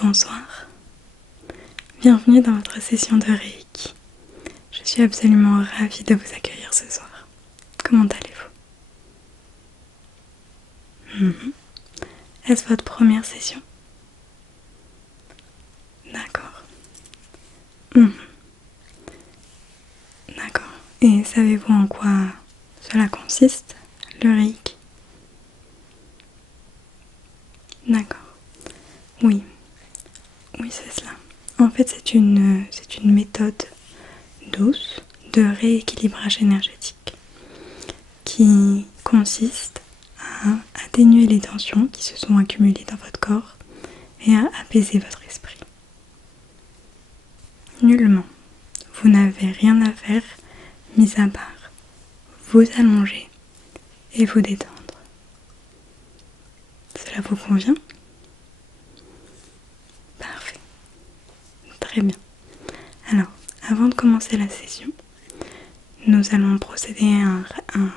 Bonsoir, bienvenue dans votre session de Reiki. Je suis absolument ravie de vous accueillir ce soir. Comment allez-vous? Est-ce votre première session? D'accord. D'accord. Et savez-vous en quoi cela consiste, le Reiki? D'accord. Oui, c'est cela. En fait, c'est une méthode douce de rééquilibrage énergétique qui consiste à atténuer les tensions qui se sont accumulées dans votre corps et à apaiser votre esprit. Nullement. Vous n'avez rien à faire, mis à part vous allonger et vous détendre. Cela vous convient? Parfait. Très bien. Alors, avant de commencer la session, nous allons procéder à un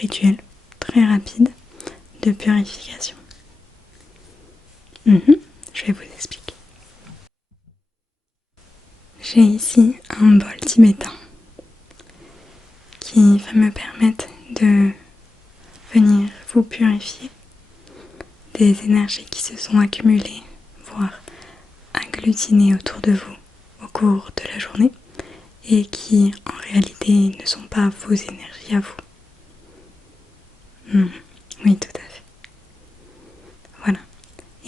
rituel très rapide de purification. Je vais vous expliquer. J'ai ici un bol tibétain qui va me permettre de venir vous purifier des énergies qui se sont accumulées, voire agglutinées autour de vous au cours de la journée et qui en réalité ne sont pas vos énergies à vous. Oui, tout à fait. Voilà.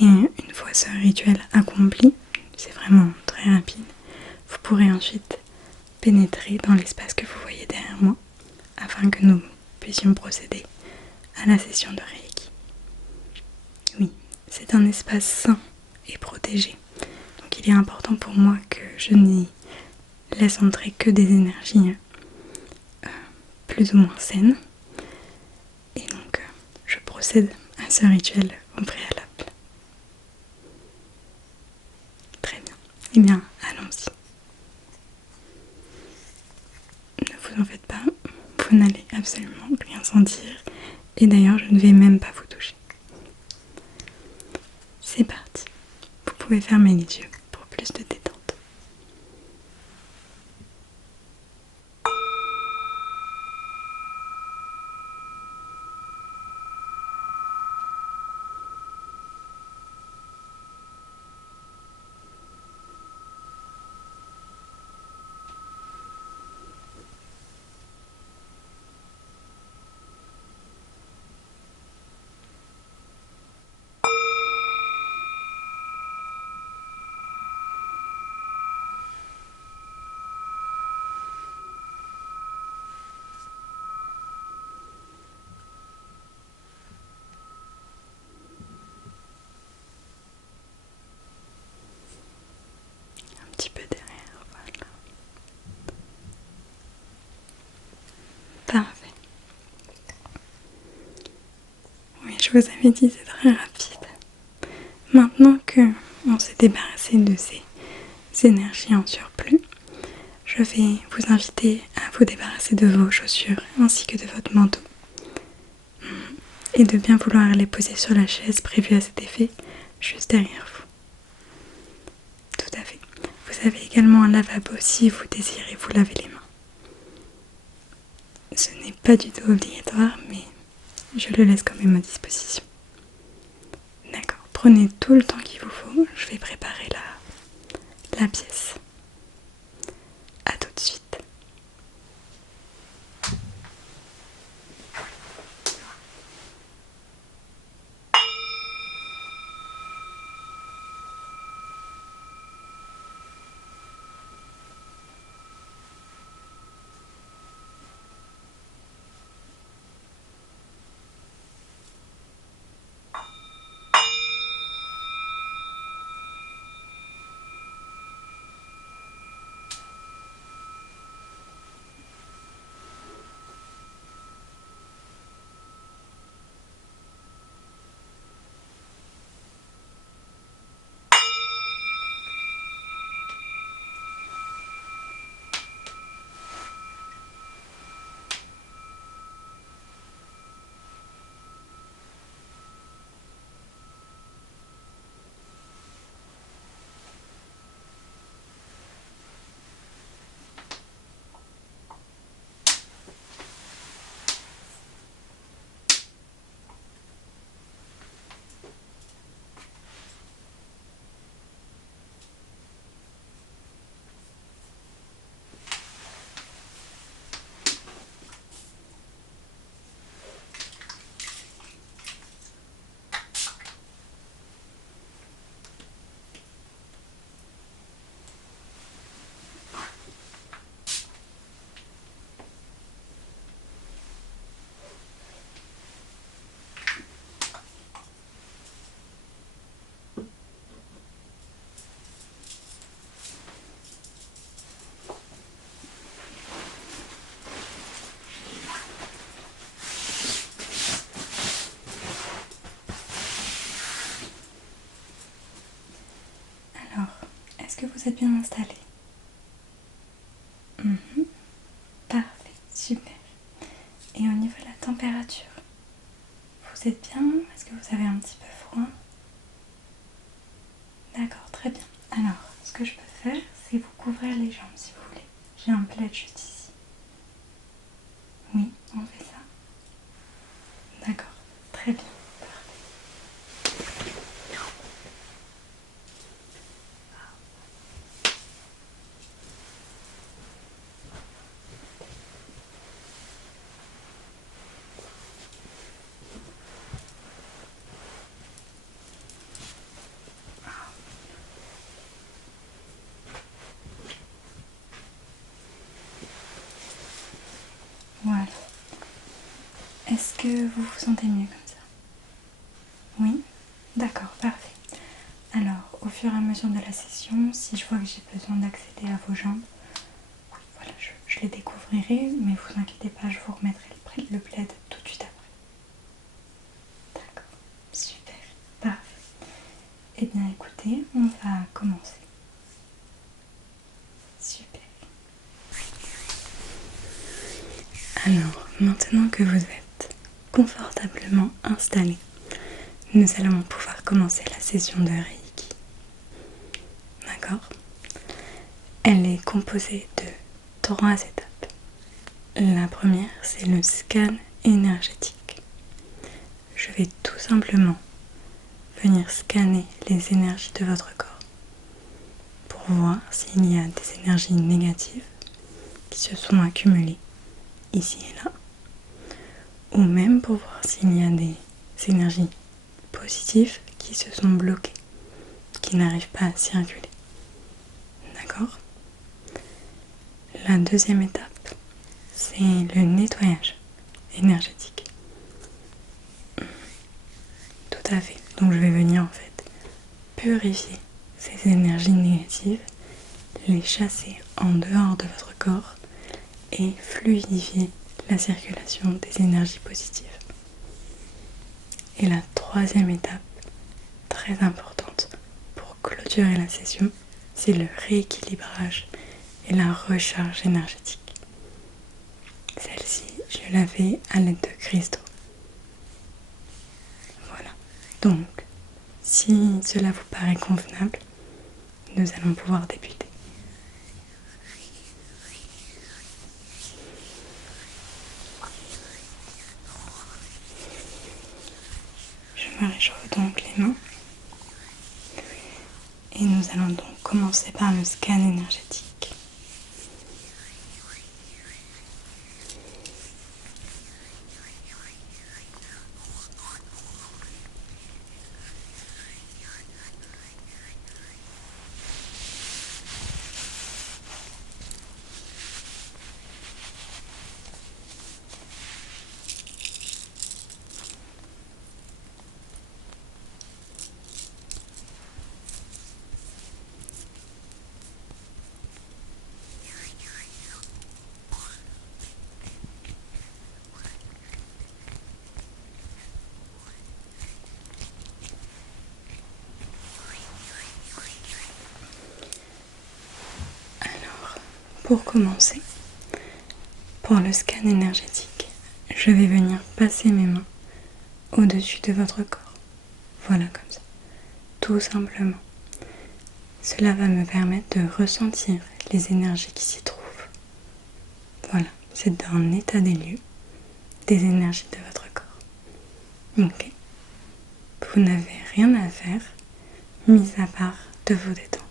Et une fois ce rituel accompli, c'est vraiment très rapide, vous pourrez ensuite pénétrer dans l'espace que vous voyez derrière moi afin que nous puissions procéder à la session de Reiki. Oui, c'est un espace sain et protégé. Donc il est important pour moi que je n'y laisse entrer que des énergies plus ou moins saines. Et donc je procède à ce rituel au préalable. Très bien. Eh bien, allons-y. Ne vous en faites pas, vous n'allez absolument rien sentir. Et d'ailleurs, je ne vais même pas vous toucher. C'est parti. Vous pouvez fermer les yeux pour plus de détente. Un petit peu derrière, voilà. Parfait. Oui, je vous avais dit, c'est très rapide. Maintenant que on s'est débarrassé de ces énergies en surplus, je vais vous inviter à vous débarrasser de vos chaussures ainsi que de votre manteau. Et de bien vouloir les poser sur la chaise prévue à cet effet, juste derrière vous. Tout à fait. Vous avez également un lavabo si vous désirez vous laver les mains. Ce n'est pas du tout obligatoire, mais je le laisse quand même à disposition. D'accord, prenez tout le temps qu'il vous faut, je vais préparer la pièce. A tout de suite. que vous êtes bien installé? Parfait, super. Et au niveau de la température, vous êtes bien? Est-ce que vous avez un petit peu froid? D'accord, très bien. Alors, ce que je peux faire, c'est vous couvrir les jambes si vous voulez. J'ai un plaid juste ici. Oui, on fait ça. D'accord, très bien. Voilà. Est-ce que vous vous sentez mieux comme ça? Oui? D'accord, parfait. Alors, au fur et à mesure de la session, si je vois que j'ai besoin d'accéder à vos jambes, voilà, je les découvrirai, mais vous inquiétez pas, je vous remettrai le plaid tout de suite après. D'accord, super, parfait. Eh bien écoutez, on va commencer. Super. Alors, maintenant que vous êtes confortablement installé, nous allons pouvoir commencer la session de Reiki. D'accord? Elle est composée de 3 étapes. La première, c'est le scan énergétique. Je vais tout simplement venir scanner les énergies de votre corps pour voir s'il y a des énergies négatives qui se sont accumulées ici et là, ou même pour voir s'il y a des énergies positives qui se sont bloquées, qui n'arrivent pas à circuler. D'accord? La deuxième étape, c'est le nettoyage énergétique. Tout à fait. Donc je vais venir en fait purifier ces énergies négatives, les chasser en dehors de votre corps et fluidifier la circulation des énergies positives. Et la troisième étape, très importante pour clôturer la session, c'est le rééquilibrage et la recharge énergétique. Celle-ci, je la fais à l'aide de cristaux. Voilà. Donc, si cela vous paraît convenable, nous allons pouvoir débuter. Je me réchauffe donc les mains. Et nous allons donc commencer par le scan énergétique. Pour commencer, pour le scan énergétique, je vais venir passer mes mains au-dessus de votre corps. Voilà, comme ça. Tout simplement. Cela va me permettre de ressentir les énergies qui s'y trouvent. Voilà, c'est un état des lieux des énergies de votre corps. Ok. Vous n'avez rien à faire, mis à part de vous détendre.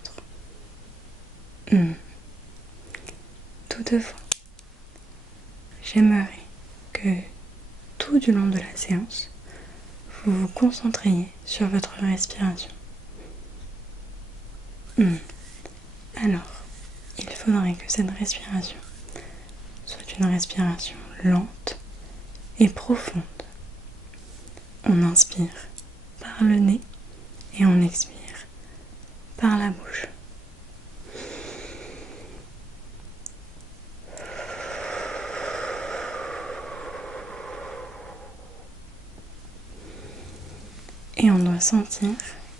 Toutefois, j'aimerais que tout du long de la séance, vous vous concentriez sur votre respiration. Alors, il faudrait que cette respiration soit une respiration lente et profonde. On inspire par le nez et on expire par la bouche. Et on doit sentir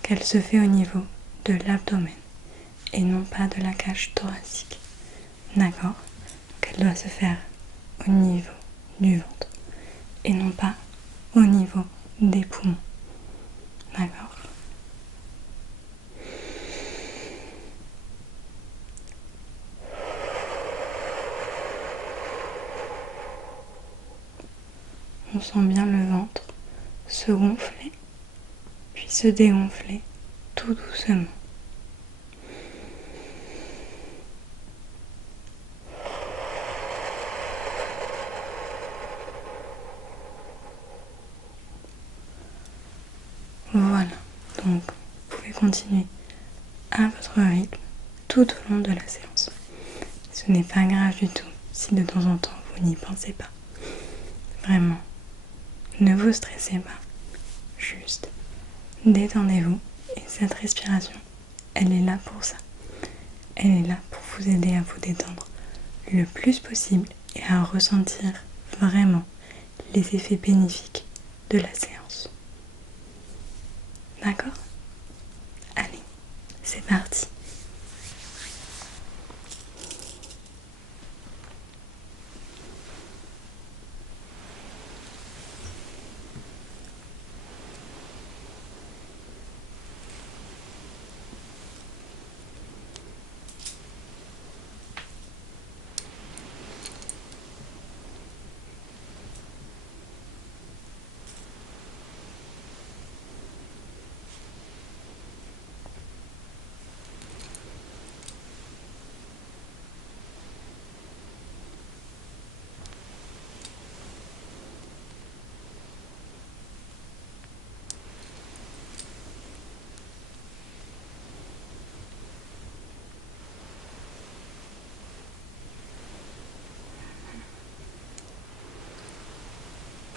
qu'elle se fait au niveau de l'abdomen et non pas de la cage thoracique. D'accord? Donc elle doit se faire au niveau du ventre et non pas au niveau des poumons. D'accord? On sent bien le ventre se gonfler, puis se dégonfler tout doucement. Voilà, donc vous pouvez continuer à votre rythme tout au long de la séance. Ce n'est pas grave du tout si de temps en temps vous n'y pensez pas. Vraiment, ne vous stressez pas, juste détendez-vous et cette respiration, elle est là pour ça. Elle est là pour vous aider à vous détendre le plus possible et à ressentir vraiment les effets bénéfiques de la séance. D'accord? Allez, c'est parti.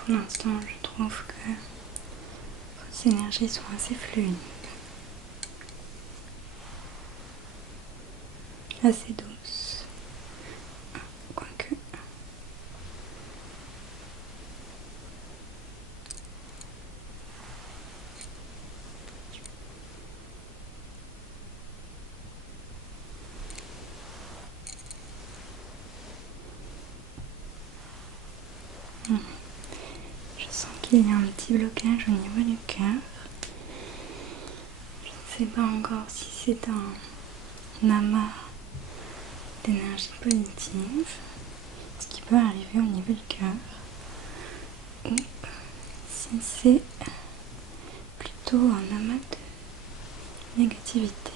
Pour l'instant, je trouve que vos énergies sont assez fluides, assez douces, quoique. Je sens qu'il y a un petit blocage au niveau du cœur. Je ne sais pas encore si c'est un amas d'énergie positive, ce qui peut arriver au niveau du cœur, ou si c'est plutôt un amas de négativité.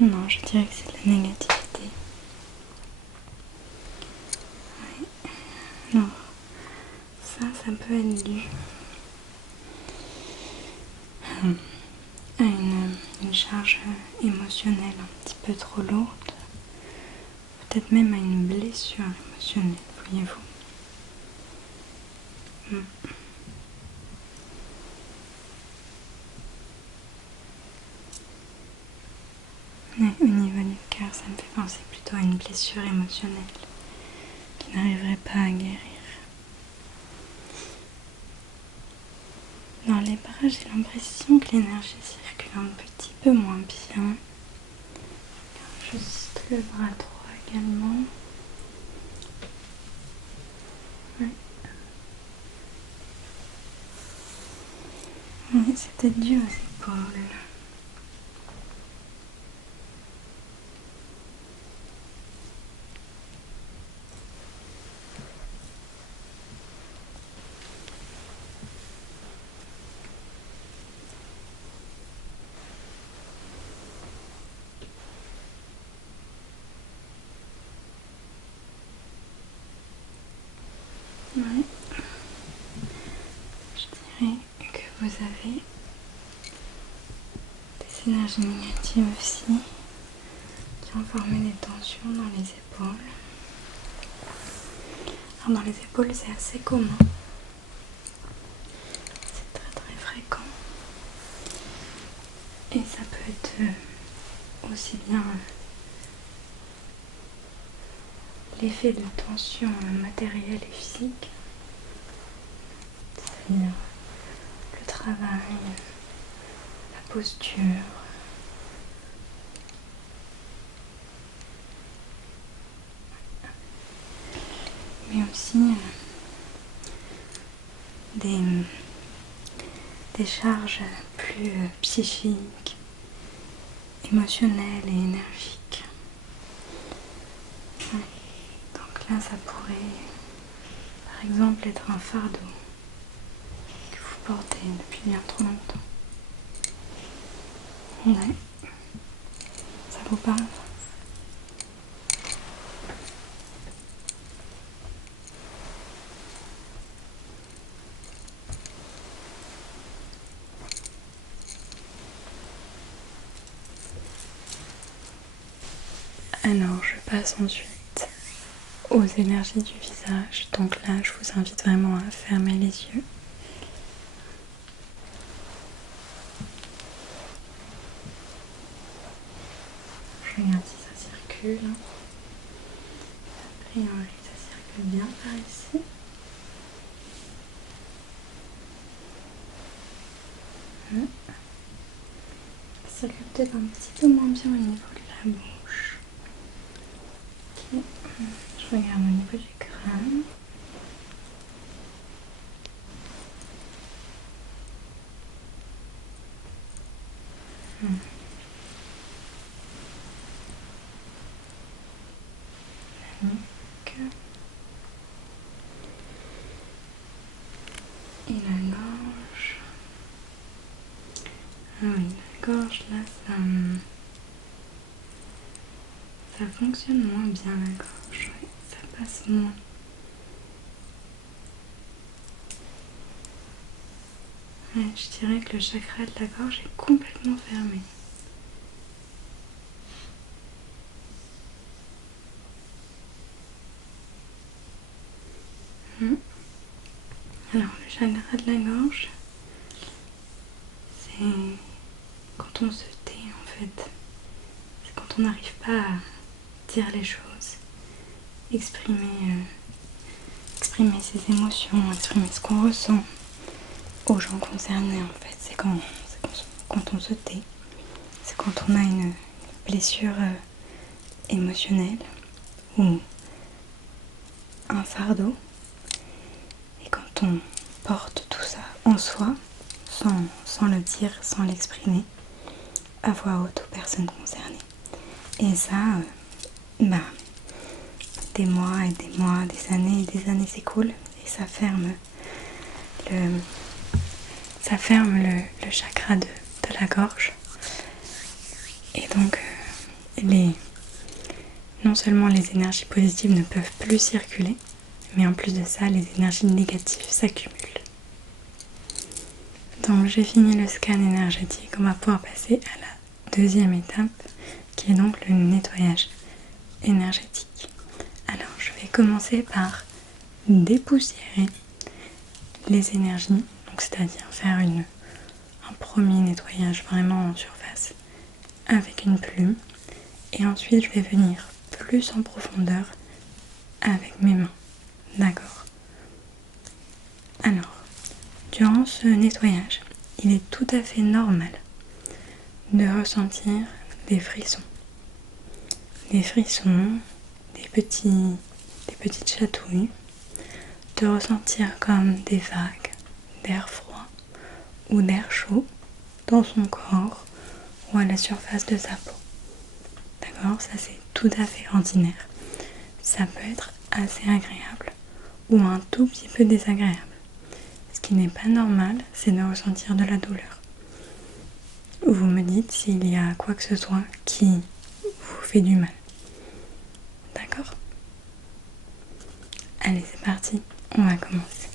Non, je dirais que c'est de la négativité. Oui. Alors, ça peut être dû à une charge émotionnelle un petit peu trop lourde, peut-être même à une blessure émotionnelle, voyez-vous. Mais au niveau du cœur, ça me fait penser plutôt à une blessure émotionnelle qui n'arriverait pas à guérir. Dans les bras, j'ai l'impression que l'énergie circule un petit peu moins bien. Juste le bras droit également. Ouais. Oui, c'est peut-être dû aux épaules. Ouais. Je dirais que vous avez des énergies négatives aussi qui ont formé des tensions dans les épaules. Alors dans les épaules, c'est assez commun. C'est très très fréquent. Et ça peut être aussi bien l'effet de tension matérielle et physique, c'est-à-dire le travail, la posture, mais aussi des charges plus psychiques, émotionnelles et énergiques. Ouais. Donc là, ça pourrait, par exemple, être un fardeau que vous portez depuis bien trop longtemps. Ouais. Ça vous parle? Alors, je passe ensuite aux énergies du visage. Donc là, je vous invite vraiment à fermer les yeux. Je regarde si ça circule. A priori, ça circule bien par ici. Ça circule peut-être un petit peu moins bien au niveau de la bouche. Ok. Je regarde au niveau du crâne. La nuque. Et la gorge. Ah oui, la gorge là, ça fonctionne moins bien la gorge. Ouais, ça passe moins. Ouais, je dirais que le chakra de la gorge est complètement fermé. Alors, le chakra de la gorge, c'est quand on se tait en fait. C'est quand on n'arrive pas à dire les choses, exprimer ses émotions, exprimer ce qu'on ressent aux gens concernés en fait. C'est quand on se tait. C'est quand on a une blessure émotionnelle ou un fardeau. Et quand on porte tout ça en soi, sans le dire, sans l'exprimer, à voix haute aux personnes concernées. Et ça, des mois, des années s'écoulent et ça ferme le chakra de la gorge. Et donc, non seulement les énergies positives ne peuvent plus circuler, mais en plus de ça, les énergies négatives s'accumulent. Donc j'ai fini le scan énergétique, on va pouvoir passer à la deuxième étape, qui est donc le nettoyage énergétique. Alors je vais commencer par dépoussiérer les énergies, donc c'est-à-dire faire un premier nettoyage vraiment en surface avec une plume, et ensuite je vais venir plus en profondeur avec mes mains. D'accord? Alors, durant ce nettoyage, il est tout à fait normal de ressentir des frissons. Des frissons, des petites chatouilles, de ressentir comme des vagues d'air froid ou d'air chaud dans son corps ou à la surface de sa peau. D'accord? Ça c'est tout à fait ordinaire. Ça peut être assez agréable ou un tout petit peu désagréable. Ce qui n'est pas normal, c'est de ressentir de la douleur. Vous me dites s'il y a quoi que ce soit qui vous fait du mal. D'accord? Allez, c'est parti, on va commencer.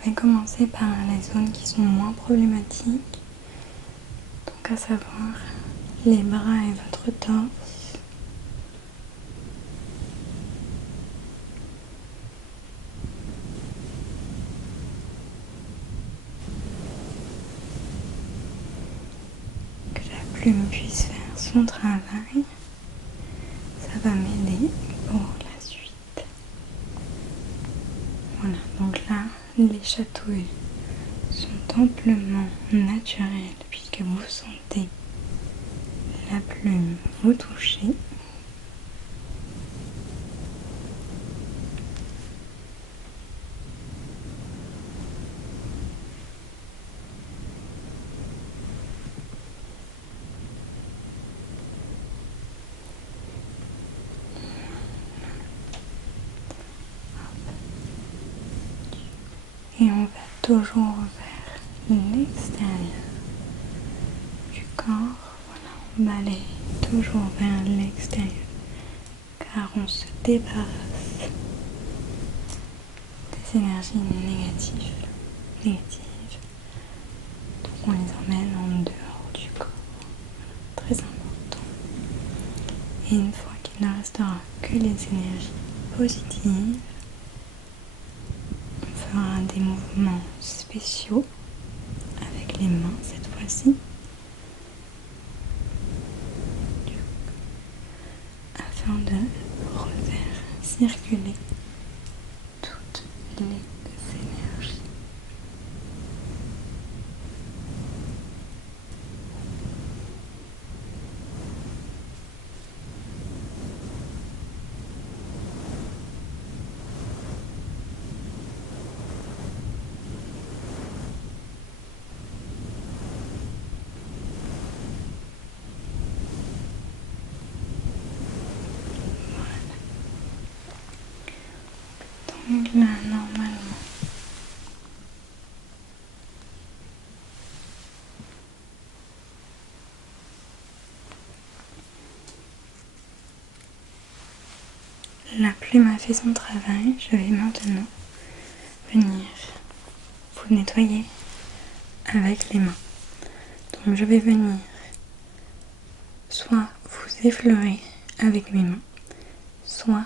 Je vais commencer par les zones qui sont moins problématiques, donc à savoir les bras et votre torse, plume puisse faire son travail. Ça va m'aider pour la suite. Voilà, donc là, les chatouilles sont amplement naturelles puisque vous sentez la plume vous toucher. Et on va toujours vers l'extérieur du corps. Voilà, on balaye toujours vers l'extérieur car on se débarrasse des énergies négatives. Donc on les emmène en dehors du corps. Voilà, très important. Et une fois qu'il ne restera que les énergies positives, on fera des mouvements spéciaux avec les mains cette fois-ci, afin de refaire circuler toutes les énergies. Donc là, normalement, la plume a fait son travail. Je vais maintenant venir vous nettoyer avec les mains. Donc je vais venir soit vous effleurer avec mes mains, soit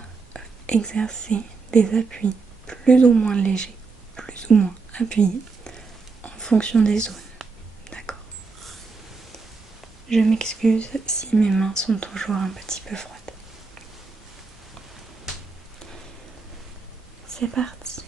exercer des appuis plus ou moins légers, plus ou moins appuyés, en fonction des zones. D'accord? Je m'excuse si mes mains sont toujours un petit peu froides. C'est parti.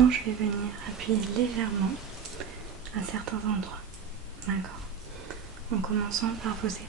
maintenant, je vais venir appuyer légèrement à certains endroits. D'accord. En commençant par vos épaules.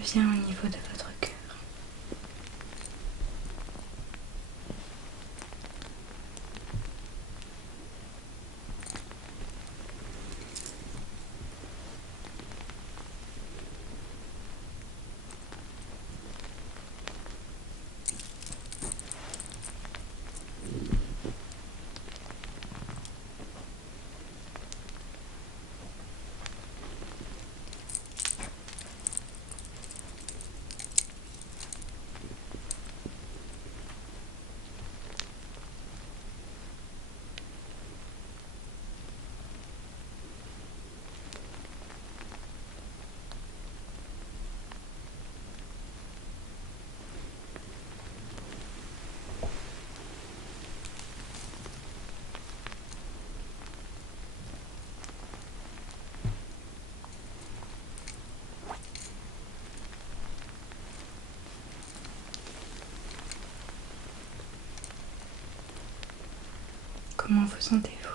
Je viens au niveau de votre cœur. Comment vous sentez-vous?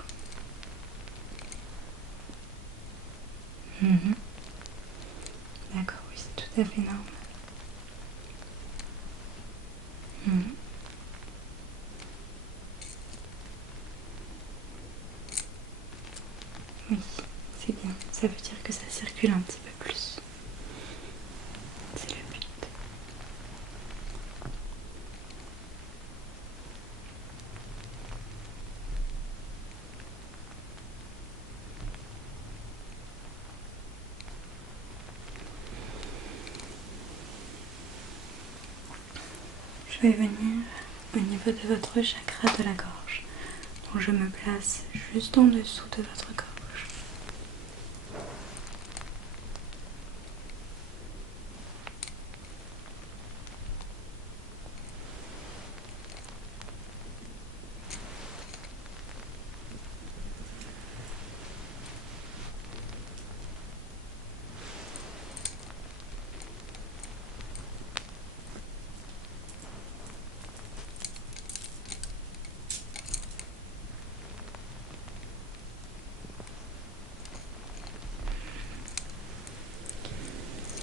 D'accord, oui, c'est tout à fait normal. Oui, c'est bien. Ça veut dire que ça circule un petit peu plus. C'est le but. Je vais venir au niveau de votre chakra de la gorge. Donc je me place juste en dessous de votre gorge.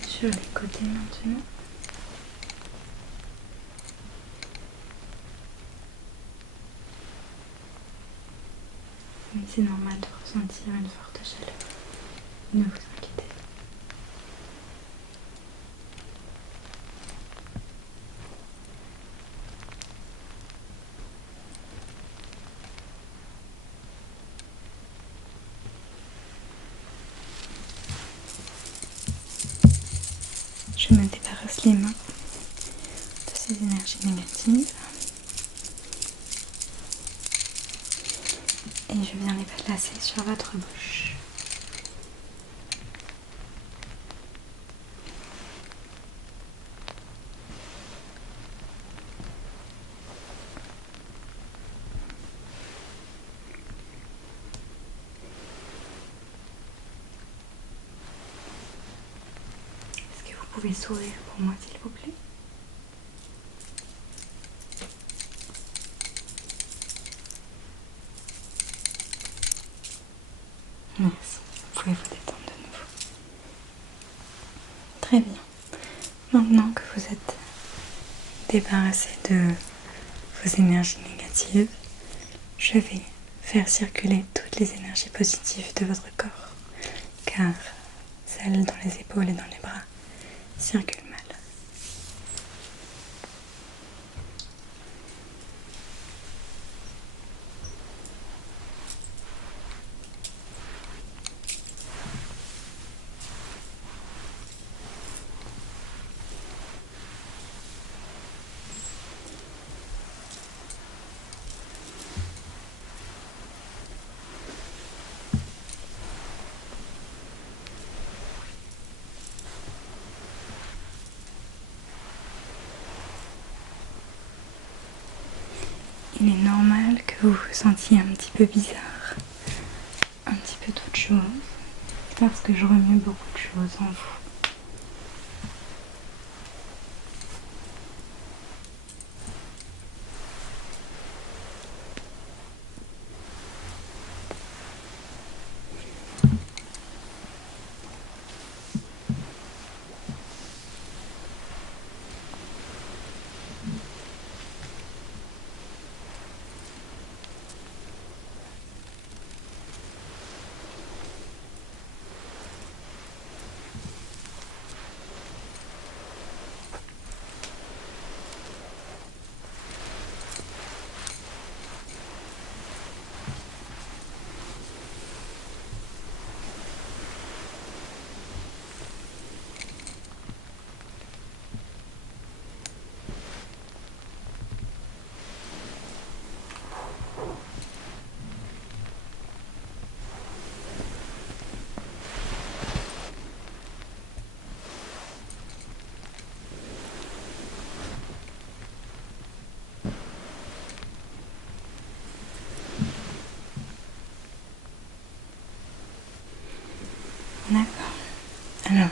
Sur les côtés maintenant. C'est normal de ressentir une forte chaleur. Ne vous inquiétez pas. Je me débarrasse les mains de ces énergies négatives et je viens les placer sur votre bouche. Est-ce que vous pouvez sourire pour moi, s'il vous plaît? Merci. Vous pouvez vous détendre de nouveau. Très bien. Maintenant que vous êtes débarrassé de vos énergies négatives, je vais faire circuler toute toutes les énergies positives de votre corps, car celles dans les épaules et dans les bras circulent mal. Il est normal que vous vous sentiez un petit peu bizarre, un petit peu d'autre chose, parce que je remue beaucoup de choses en vous. D'accord. Alors,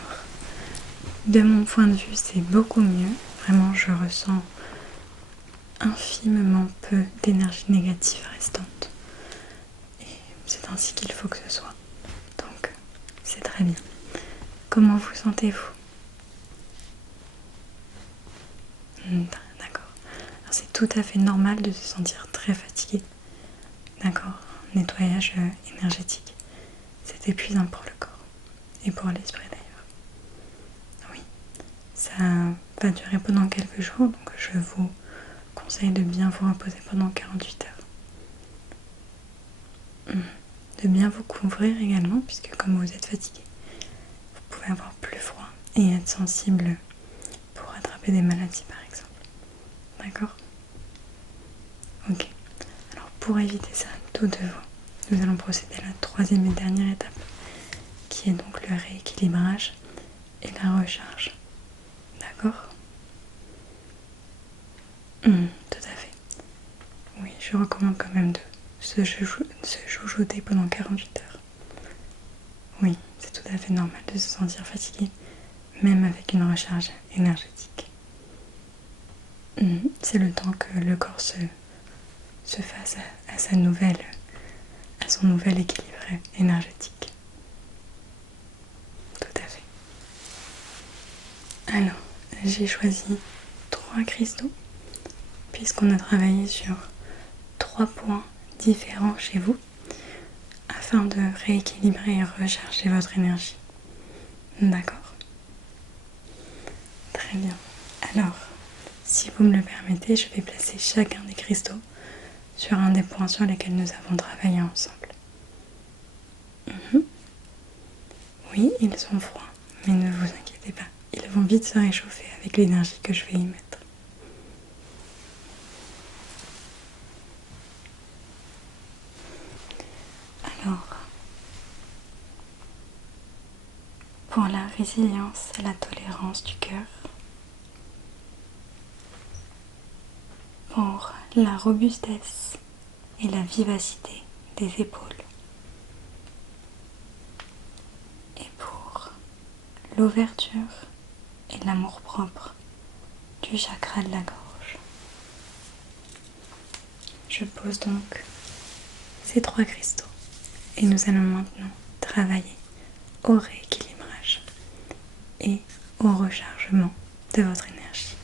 de mon point de vue, c'est beaucoup mieux. Vraiment, je ressens infimement peu d'énergie négative restante. Et c'est ainsi qu'il faut que ce soit. Donc, c'est très bien. Comment vous sentez-vous? D'accord. Alors, c'est tout à fait normal de se sentir très fatigué. D'accord. Nettoyage énergétique. C'est épuisant pour le corps. Et pour l'esprit d'ailleurs. Oui. Ça va durer pendant quelques jours, donc je vous conseille de bien vous reposer pendant 48 heures. De bien vous couvrir également, puisque comme vous êtes fatigué, vous pouvez avoir plus froid et être sensible pour attraper des maladies par exemple. D'accord? Ok. Alors pour éviter ça tout devant, nous allons procéder à la troisième et dernière étape, qui est donc le rééquilibrage et la recharge. D'accord? Tout à fait. Oui, je recommande quand même de se chouchouter pendant 48 heures. Oui, c'est tout à fait normal de se sentir fatigué, même avec une recharge énergétique. C'est le temps que le corps se fasse à son nouvel équilibre énergétique. Tout à fait. Alors, j'ai choisi 3 cristaux, puisqu'on a travaillé sur 3 points différents chez vous, afin de rééquilibrer et recharger votre énergie. D'accord? Très bien. Alors, si vous me le permettez, je vais placer chacun des cristaux sur un des points sur lesquels nous avons travaillé ensemble. Oui, ils sont froids, mais ne vous inquiétez pas, ils vont vite se réchauffer avec l'énergie que je vais y mettre. Alors, pour la résilience et la tolérance du cœur, pour la robustesse et la vivacité des épaules, et pour l'ouverture et l'amour-propre du chakra de la gorge. Je pose donc ces 3 cristaux et nous allons maintenant travailler au rééquilibrage et au rechargement de votre énergie.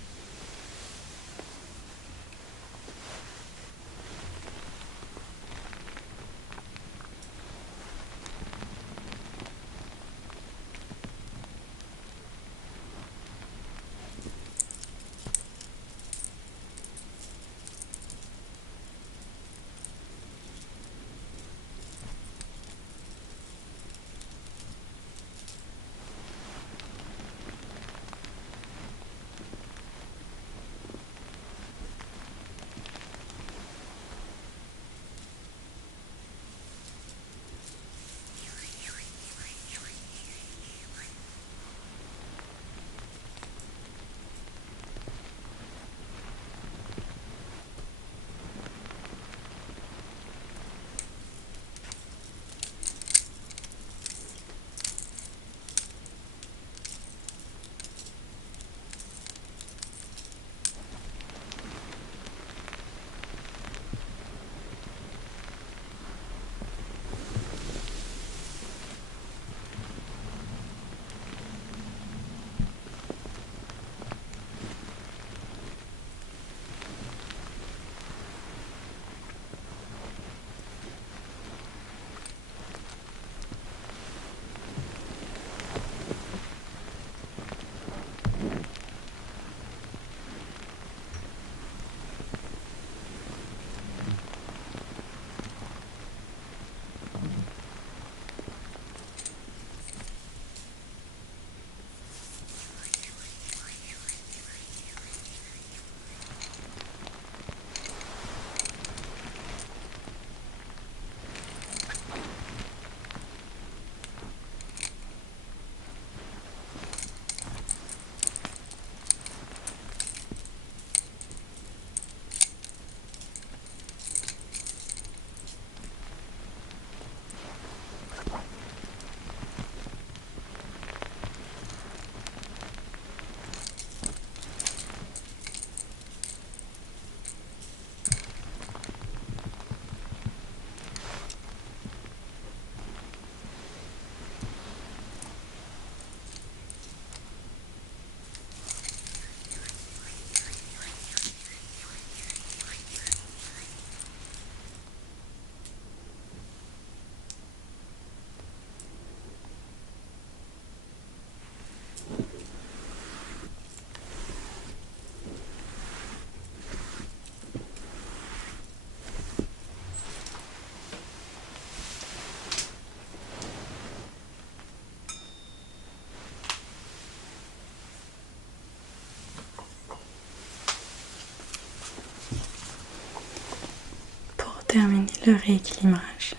terminer le rééquilibrage,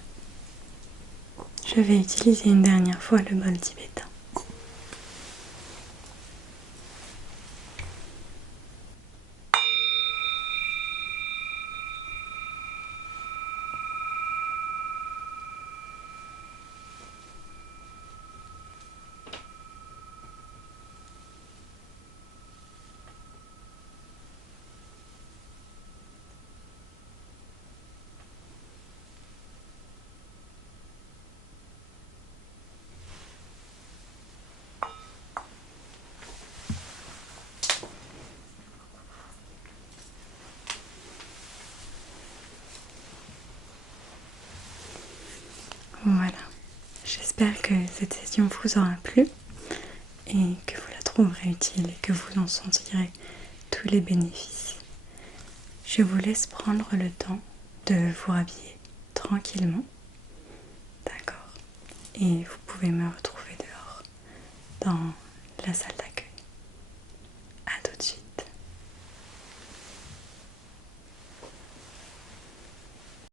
je vais utiliser une dernière fois le bol tibétain. Voilà, j'espère que cette session vous aura plu et que vous la trouverez utile et que vous en sentirez tous les bénéfices. Je vous laisse prendre le temps de vous rhabiller tranquillement, d'accord? Et vous pouvez me retrouver dehors dans la salle d'accueil.